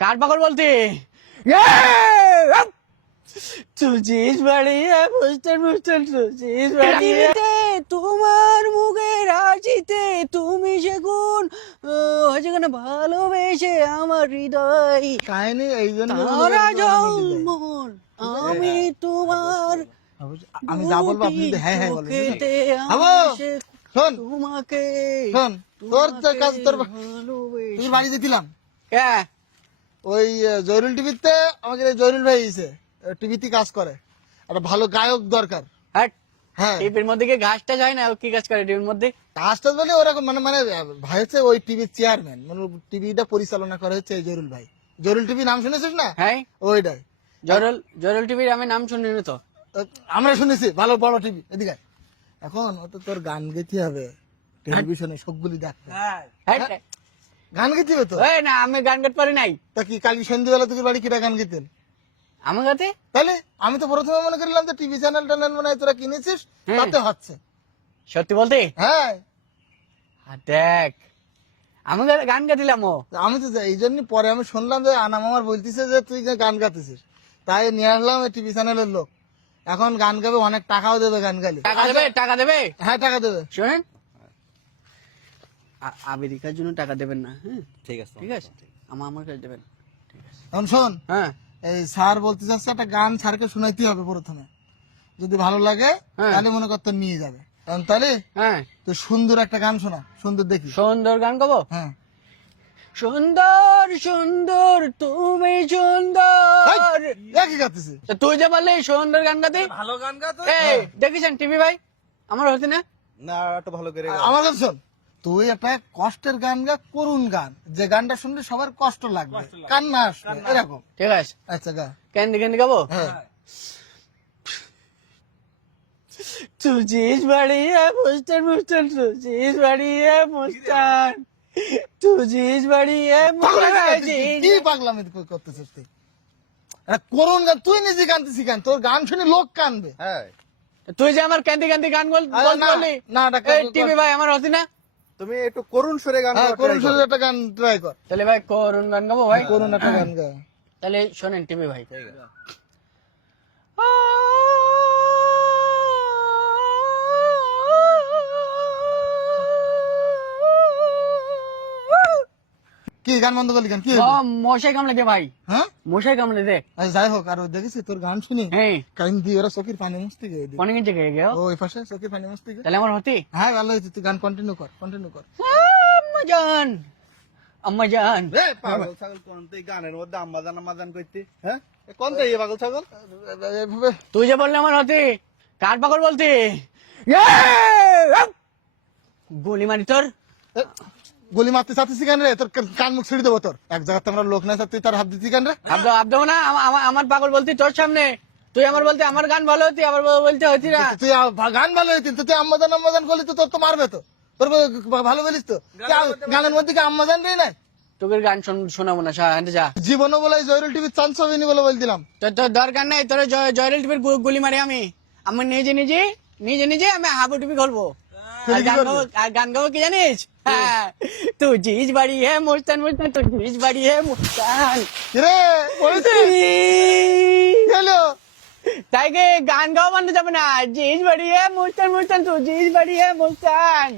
কার পাগল বলতে তুঝিস বাড়িয়ে মুস্তান মুস্তান তুঝিস বাড়িয়ে তোমার মুখের হাসিতে তুমি সেগুন হয়েছে কেন ভালোবেসে আমার হৃদয় কাহিনী এই জন্য তারা জলমল আমি তোমার আমি যা বলবো আপনি যদি হ্যাঁ হ্যাঁ বলবেন বুকেতে হ্যালো, আসে শোন তোমাকে শোন তোর যে কাজ তোর ভালোবেসে তুই বাড়ি যেছিলাম কে ওই জয়রুল টিভিতে আমাকে জয়রুল ভাই এসে টিভিতে কাজ করে একটা ভালো গায়ক দরকার। হ্যাট হ্যাঁ টিভির মধ্যে কি ঘাসটা যায় না ও কি কাজ করে টিভির মধ্যে কাজটা বলে ওরকম মানে মানে ভাই হচ্ছে ওই টিভির চেয়ারম্যান মানে টিভিটা পরিচালনা করে হচ্ছে এই জয়রুল ভাই। জয়রুল টিভি নাম শুনেছিস না? হ্যাঁ ওইটাই জরল জরল টিভির আমি নাম শুনিনি তো আমরা শুনেছি ভালো বড় টিভি এদিকে আয়। এখন ও তো তোর গান গেতে হবে টেলিভিশনে সবগুলি দেখতে হ্যাট গান গেতে হবে তো ওই না আমি গান গাইতে পারি নাই তা কি কালি সন্ধ্যেবেলা তোকে বাড়ি কিরা গান গেতেন? আমার কাছে তাহলে আমি তো প্রথমে মনে করলাম যে টিভি চ্যানেল ট্যানেল মানে তোরা কিনেছিস তাতে হচ্ছে। সত্যি বলতে হ্যাঁ দেখ আমি গান গাইছিলাম ও আমি তো এই জন্য পরে আমি শুনলাম যে আনাম আমার বলতেছে যে তুই যে গান গাতেছিস তাই নিয়ে আসলাম এই টিভি চ্যানেলের লোক। এখন গান গাবে অনেক টাকাও দেবে গান গালে। টাকা দেবে টাকা দেবে হ্যাঁ টাকা দেবে। শোনেন আমেরিকার জন্য টাকা দেবেন না হ্যাঁ ঠিক আছে ঠিক আছে আমার কাছে দেবেন ঠিক আছে এখন শোন হ্যাঁ এই স্যার বলতে চাচ্ছে একটা গান স্যারকে শোনাইতে হবে প্রথমে, যদি ভালো লাগে হ্যাঁ। তাহলে মনে কর তোর নিয়ে যাবে। এখন তাহলে হ্যাঁ তো সুন্দর একটা গান শোনা, সুন্দর দেখি। সুন্দর গান গাবো হ্যাঁ সুন্দর সুন্দর তুমি সুন্দর একই গাতেছে। তা তুই যে বললি সুন্দর গান গাতে ভালো গান গা তো এই দেখিছেন টিভি ভাই আমার হচ্ছে না না একটু ভালো করে আমার কাছে শোন, তুই একটা কষ্টের গান গা, করুণ গান, যে গানটা শুনলে সবার কষ্ট লাগবে, কান্না আসবে এরকম। ঠিক আছে আচ্ছা গা। ক্যান্ডি ক্যান্ডি গাবো হ্যাঁ तुझीच बड़ी है मुस्तान मुस्तान तुझीच बड़ी है मुस्तान तुझीच बड़ी है मुस्तान কি পাগলামি করতেছিস তুই? একটা করুণ গান তুই নিজে গানতেছিস কেন? তোর গান শুনে লোক কানবে। হ্যাঁ তুই যে আমার ক্যান্ডি ক্যান্ডি গান আরে না, বললি না, এটা টিভি ভাই আমার হচ্ছে না তুমি একটু করুণ সুরে গান হ্যাঁ গাওয়ার করুণ try সুরে করো। একটা গান ট্রাই কর। তাহলে ভাই করুন গান গাবো ভাই করুণ একটা গান গা। তাহলে শোনেন টিভি ভাই কি গান বন্ধ করলি কেন? কি হলো? মশাই কামড়ে দে ভাই হ্যাঁ মশাই কামড়ে দে আচ্ছা, যাই হোক। আর দেখেছি তোর গান শুনি হ্যাঁ কাহিন দিয়ে ওরা চোখের পানি মুছতে গিয়ে অনেক জায়গায় গেও ওই পাশে চোখের পানি মুছতে গিয়ে। তাহলে আমার হতি হ্যাঁ ভালো হয়েছে, তুই গান কন্টিনিউ কর, কন্টিনিউ কর। আম্মা জান আম্মা জান এ পাগল ছাগল কোন তুই গানের মধ্যে আম্মাজান কইতি হ্যাঁ এ কোন তুই পাগল ছাগল এভাবে তুই যে বললি আমার হতি কার পাগল বলতি গুলি মারি তোর এ, গুলি মারতে চাচ্ছিস কেন রে? তোর কান মুখ ছিঁড়ে দেবো তোর। এক জায়গাতে আমরা লোক নাই, তুই তার হাত দিচ্ছি কেন রে? আব্দো না আমার পাগল বলতি তোর সামনে তুই আমার বলতে আমার গান ভালো হতি আবার বলতে হতি না তুই গান ভালো হয়েছিস তো, তুই আম্মাজান করলি তো তোর তো মারবে তো। তোর ভালো বলিস তো। গানের মধ্যে কি আম্মাজান রে নাই? তোকে গান শোনাবো না হাঁটে যা জীবনও বলে জয়রুল টিভির চান্স হবে নি বলে বলছিলাম। তোর দরকার নাই তোর জয়রেল টিভির গুলি মারি আমি আমার নিজে আমি হাবু টিভি খুলবো আর গান গাবো কি জানিস হ্যাঁ তুই জিজ বাড়ি হে মুস্তান মুস্তান তুই জিজ বাড়ি হে মুস্তান রে বলেছিস হ্যালো তাই কে গান গাওয়া বানানো যাবে না জিজ বাড়ি হে মুস্তান মুস্তান তুই জিজ বাড়ি হে মুস্তান